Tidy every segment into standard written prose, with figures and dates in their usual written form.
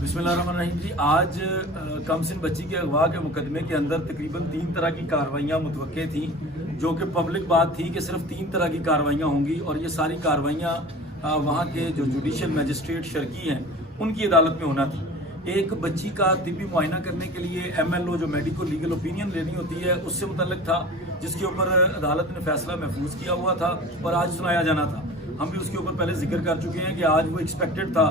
बिस्मिल्लाहिर्रहमानिर्रहीम जी। आज कमसिन बच्ची के अगवा के मुकदमे के अंदर तकरीबन 3 तरह की कार्रवाइयाँ मुतवक्के थी, जो कि पब्लिक बात थी कि सिर्फ 3 तरह की कार्रवाइयाँ होंगी और ये सारी कार्रवाइयाँ वहाँ के जो जुडिशल मजिस्ट्रेट शर्की हैं उनकी अदालत में होना थी। एक बच्ची का तिब्बी मुआयना करने के लिए MLO जो मेडिको लीगल ओपिनियन लेनी होती है उससे मुतल्लिक था, जिसके ऊपर अदालत ने फैसला महफूज किया हुआ था और आज सुनाया जाना था। हम भी उसके ऊपर पहले जिक्र कर चुके हैं कि आज वो एक्सपेक्टेड था।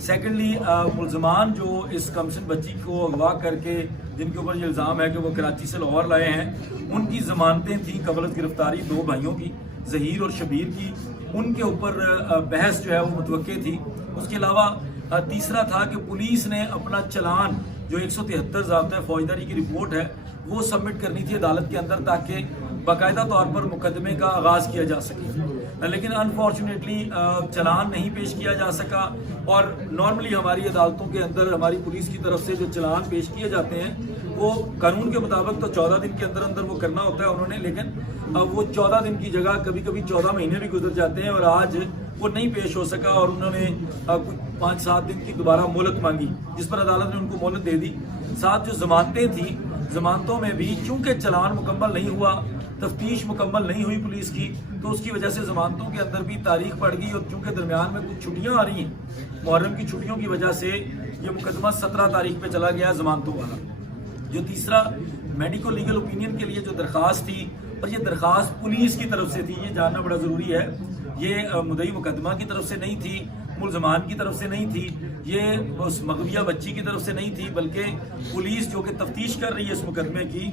सेकेंडली, मुलजमान जो इस कमसिन बच्ची को अगवा करके जिनके ऊपर ये इल्ज़ाम है कि वो कराची से लाहौर लाए हैं, उनकी ज़मानतें थी कबल गिरफ्तारी 2 भाइयों की, ज़हीर और शबीर की। उनके ऊपर बहस जो है वो मुतवक्के थी। उसके अलावा तीसरा था कि पुलिस ने अपना चलान जो 173 ज़ाब्ता फौजदारी की रिपोर्ट है वो सबमिट करनी थी अदालत के अंदर, ताकि बाकायदा तौर पर मुकदमे का आगाज़ किया जा सके। लेकिन अनफॉर्चुनेटली चलान नहीं पेश किया जा सका। और नॉर्मली हमारी अदालतों के अंदर हमारी पुलिस की तरफ से जो चलान पेश किए जाते हैं वो कानून के मुताबिक तो 14 दिन के अंदर अंदर वो करना होता है उन्होंने, लेकिन वो 14 दिन की जगह कभी कभी 14 महीने भी गुजर जाते हैं और आज वो नहीं पेश हो सका और उन्होंने कुछ 5-7 दिन की दोबारा मोहलत मांगी, जिस पर अदालत ने उनको मोहलत दे दी। साथ जो जमानतें थी, जमानतों में भी चूंकि चलान मुकम्मल नहीं हुआ, तफ्तीश मुकम्मल नहीं हुई पुलिस की, तो उसकी वजह से जमानतों के अंदर भी तारीख पड़ गई और चूंकि दरमियान में कुछ छुट्टियां आ रही हैं, मुहर्रम की छुट्टियों की वजह से ये मुकदमा 17 तारीख पे चला गया जमानतों वाला। जो तीसरा मेडिको लीगल ओपिनियन के लिए जो दरख्वास्त थी, और ये दरख्वास्त पुलिस की तरफ से थी, ये जानना बड़ा ज़रूरी है, ये मुद्दई मुकदमा की तरफ से नहीं थी, मुलजमान की तरफ से नहीं थी, ये उस मगविया बच्ची की तरफ से नहीं थी, बल्कि पुलिस जो कि तफ्तीश कर रही है इस मुकदमे की,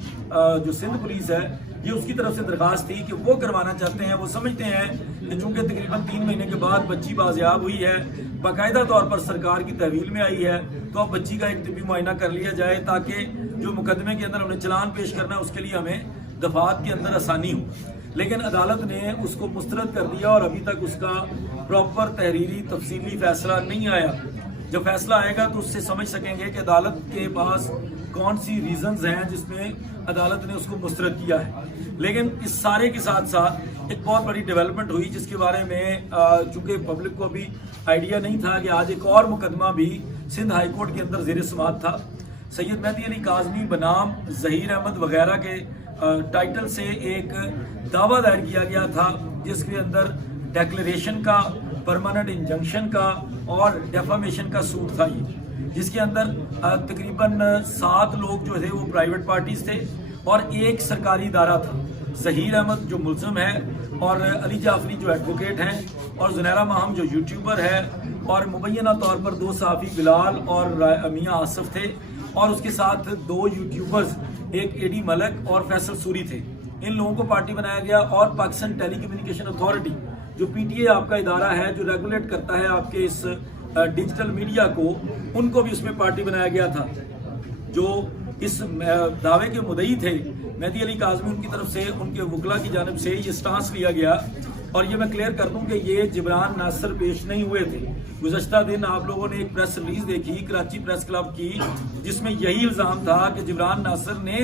जो सिंध पुलिस है, ये उसकी तरफ से दरख्वास्त थी कि वो करवाना चाहते हैं। वो समझते हैं कि चूँकि तकरीबन 3 महीने के बाद बच्ची बाजियाब हुई है, बाकायदा तौर पर सरकार की तहवील में आई है, तो अब बच्ची का एक तिब्बी मुआयना कर लिया जाए ताकि जो मुकदमे के अंदर हमने चलान पेश करना है उसके लिए हमें दफात के अंदर आसानी हो। लेकिन अदालत ने उसको मुस्तरद कर दिया और अभी तक उसका प्रॉपर तहरीरी तफसीली फैसला नहीं आया। जब फैसला आएगा तो उससे समझ सकेंगे कि अदालत के पास कौन सी रीजंस हैं जिसमें अदालत ने उसको मुस्तरद किया है। लेकिन इस सारे के साथ साथ एक बहुत बड़ी डेवलपमेंट हुई जिसके बारे में चूंकि पब्लिक को अभी आइडिया नहीं था कि आज एक और मुकदमा भी सिंध हाई कोर्ट के अंदर ज़ेर समाअत था। सैयद मेहदी अली काज़मी बनाम ज़हीर अहमद वगैरह के टाइटल से एक दावा दायर किया गया था, जिसके अंदर डेक्लेरेशन का, परमानेंट इंजंक्शन का और डेफामेशन का सूट था ये, जिसके अंदर तकरीबन 7 लोग जो थे वो प्राइवेट पार्टीज थे और एक सरकारी इदारा था। ज़हीर अहमद जो मुल्ज़िम है और अली जाफरी जो एडवोकेट हैं और जुनैरा माहम जो यूट्यूबर है और मुबैना तौर पर 2 सहाफ़ी बिलाल और मियाँ आसिफ थे और उसके साथ 2 यूट्यूबर्स, एक एडी मलक और फैसल सूरी थे। इन लोगों को पार्टी बनाया गया और पाकिस्तान टेली कम्युनिकेशन अथॉरिटी जो PTA आपका इदारा है जो रेगुलेट करता है आपके इस डिजिटल मीडिया को, उनको भी उसमें पार्टी बनाया गया था। जो इस दावे के मुद्दई थे मेहदी अली काज़मी, उनकी तरफ से उनके वकला की जानिब से ये स्टांस लिया गया। और ये मैं क्लियर कर दूं कि ये जिब्रान नासिर पेश नहीं हुए थे। गुज़श्ता दिन आप लोगों ने एक प्रेस रिलीज देखी कराची प्रेस क्लब की, जिसमें यही इल्ज़ाम था कि जिब्रान नासिर ने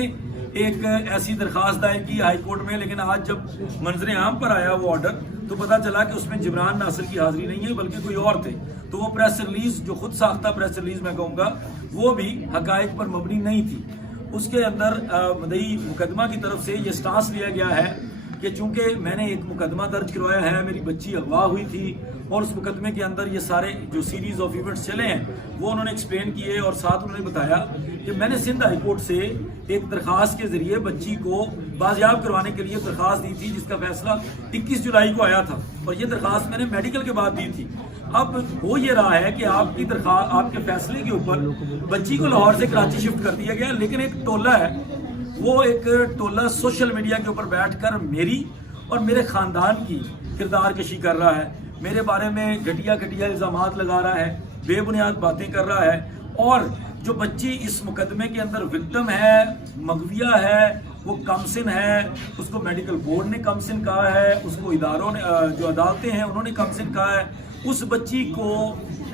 एक ऐसी दरख्वास्त दायर की हाई कोर्ट में, लेकिन आज जब मंजर आम पर आया वो ऑर्डर तो पता चला कि उसमें जिब्रान नासिर की हाजिरी नहीं है बल्कि कोई और थे। तो वो प्रेस रिलीज जो खुद साख्ता प्रेस रिलीज मैं कहूँगा वो भी हकायक पर मबनी नहीं थी। उसके अंदर मुद्दई मुकदमा की तरफ से ये स्टांस लिया गया है कि चूंकि मैंने एक मुकदमा दर्ज करवाया है, मेरी बच्ची अगवा हुई थी और उस मुकदमे के अंदर ये सारे जो सीरीज ऑफ इवेंट्स चले हैं वो उन्होंने एक्सप्लेन किए और साथ उन्होंने बताया कि मैंने सिंध हाई कोर्ट से एक दरख्वास्त के जरिए बच्ची को बाजियाब करवाने के लिए दरख्वास्त दी थी, जिसका फैसला 21 जुलाई को आया था और ये दरख्वास्त मैंने मेडिकल के बाद दी थी। अब हो ये रहा है कि आपकी दरख्वास्त, आपके फैसले के ऊपर बच्ची को लाहौर से कराची शिफ्ट कर दिया गया, लेकिन एक टोला है, वो एक टोला सोशल मीडिया के ऊपर बैठकर मेरी और मेरे खानदान की किरदार कशी कर रहा है, मेरे बारे में घटिया घटिया इल्ज़ामात लगा रहा है, बेबुनियाद बातें कर रहा है। और जो बच्ची इस मुकदमे के अंदर विक्टिम है, मगविया है, वो कमसिन है, उसको मेडिकल बोर्ड ने कमसिन कहा है, उसको इदारों ने जो अदालतें हैं उन्होंने कमसिन कहा है। उस बच्ची को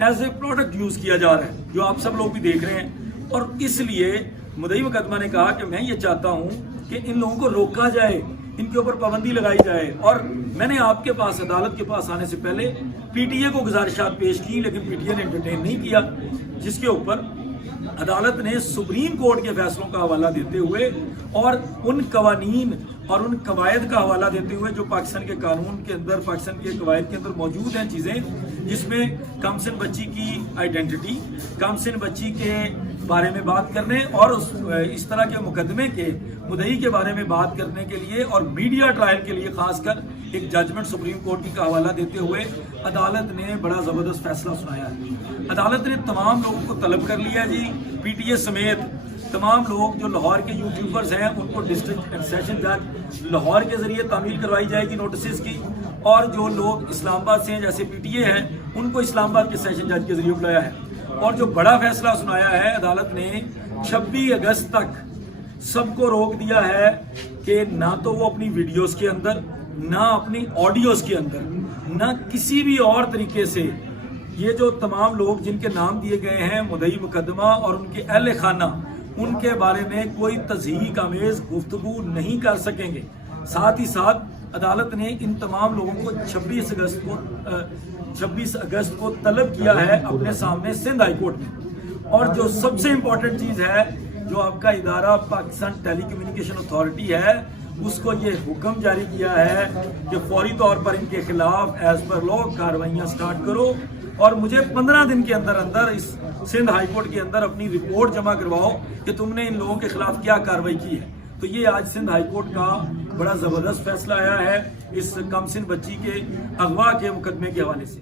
एज ए प्रोडक्ट यूज़ किया जा रहा है, जो आप सब लोग भी देख रहे हैं। और इसलिए मुद्दई मुकदमा ने कहा कि मैं ये चाहता हूँ कि इन लोगों को रोका जाए, इनके ऊपर पाबंदी लगाई जाए। और मैंने आपके पास अदालत के पास आने से पहले PTA को गुजारिशात पेश की, लेकिन PTA ने एंटरटेन नहीं किया। جس کے اوپر عدالت نے سپریم کورٹ کے فیصلوں کا حوالہ دیتے ہوئے اور ان قوانین اور ان قواعد کا حوالہ دیتے ہوئے جو پاکستان کے قانون کے اندر، پاکستان کے قواعد کے اندر موجود ہیں چیزیں، جس میں کم سن بچی کی آئیڈینٹی، کم سن بچی کے بارے میں بات کرنے اور اس طرح کے مقدمے کے مدعی کے بارے میں بات کرنے کے لیے اور میڈیا ٹرائل کے لیے خاص کر ایک ججمنٹ سپریم کورٹ کی کا حوالہ دیتے ہوئے عدالت نے بڑا زبردست فیصلہ سنایا ہے۔ عدالت نے تمام لوگوں کو طلب کر لیا جی، پی ٹی اے سمیت تمام لوگ جو لاہور کے یوٹیوبرز ہیں ان کو ڈسٹرکٹ اینڈ سیشن جج لاہور کے ذریعے تعمیل کروائی جائے گی نوٹسز کی، اور جو لوگ اسلام آباد سے ہیں جیسے پی ٹی اے ہیں ان کو اسلام آباد کے سیشن جج کے ذریعے بلایا ہے۔ اور جو بڑا فیصلہ سنایا ہے عدالت نے 26 اگست تک سب کو روک دیا ہے کہ نہ تو وہ اپنی ویڈیوز کے اندر، نہ اپنی آڈیوز کے اندر، نہ کسی بھی اور طریقے سے یہ جو تمام لوگ جن کے نام دیے گئے ہیں مدعی مقدمہ اور ان کے اہل خانہ، ان کے بارے میں کوئی تضحیک آمیز گفتگو نہیں کر سکیں گے۔ ساتھ ہی ساتھ عدالت نے ان تمام لوگوں کو 26 اگست کو طلب کیا ہے اپنے سامنے سندھ ہائی کورٹ میں۔ اور جو سب سے امپورٹنٹ چیز ہے، جو آپ کا ادارہ پاکستان ٹیلی کمیونیکیشن اتھارٹی ہے، اس کو یہ حکم جاری کیا ہے کہ فوری طور پر ان کے خلاف ایز پر لا کارروائیاں سٹارٹ کرو اور مجھے 15 دن کے اندر اندر اس سندھ ہائی کورٹ کے اندر اپنی رپورٹ جمع کرواؤ کہ تم نے ان لوگوں کے خلاف کیا کارروائی کی ہے۔ تو یہ آج سندھ ہائی کورٹ کا بڑا زبردست فیصلہ آیا ہے اس کم سن بچی کے اغوا کے مقدمے کے حوالے سے۔